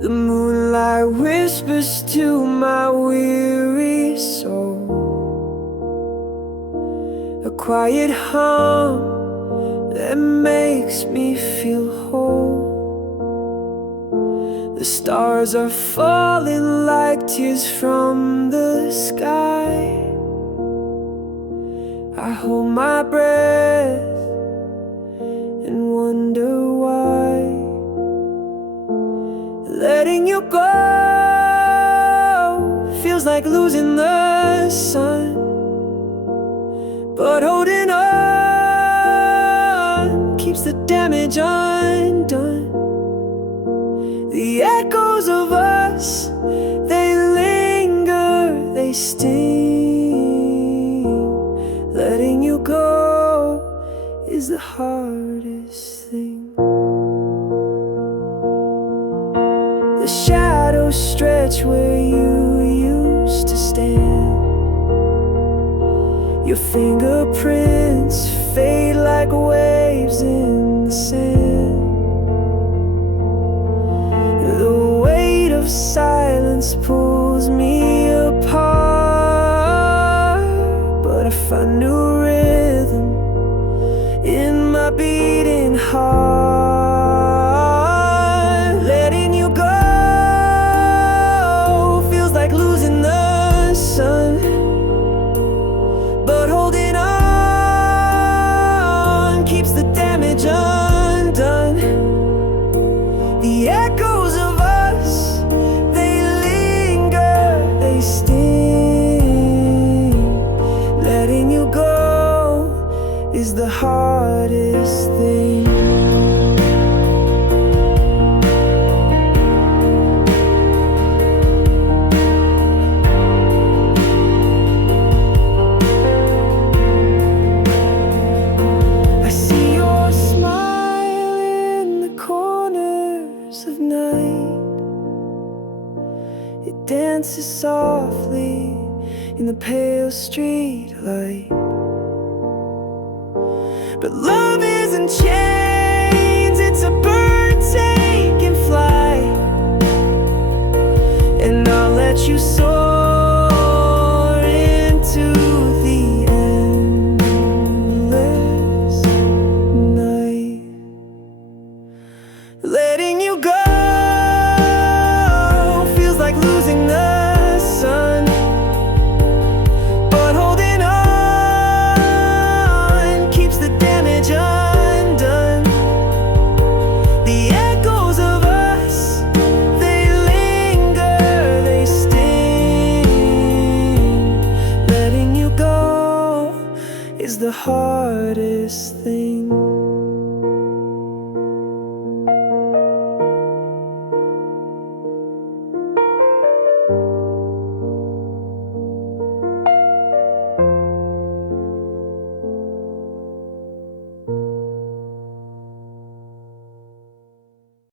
The moonlight whispers to my weary soul, a quiet hum that makes me feel whole. The stars are falling like tears from the sky. I hold my breath and wonder why. Letting you go feels like losing the sun, but holding on keeps the damage undone. The echoes of us, they linger, they sting. Letting you go is the hardest thing. The shadows stretch where you used to stand. Your fingerprints fade like waves in the sand. The weight of silence pulls me apart, but I find new rhythm in my beating heart. Letting you go feels like losing the sun, but holding on keeps the damage undone. The echoes of us, they linger, they sting. Letting you go is the hardest thing. I see your smile in the corners of night. It dances softly in the pale street light. But love isn't chains, it's a bird taking flight. And I'll let you soar into the endless night. Letting you go feels like losing the sun, but holding on keeps the damage undone. The echoes of us, they linger, they sting. Letting you go is the hardest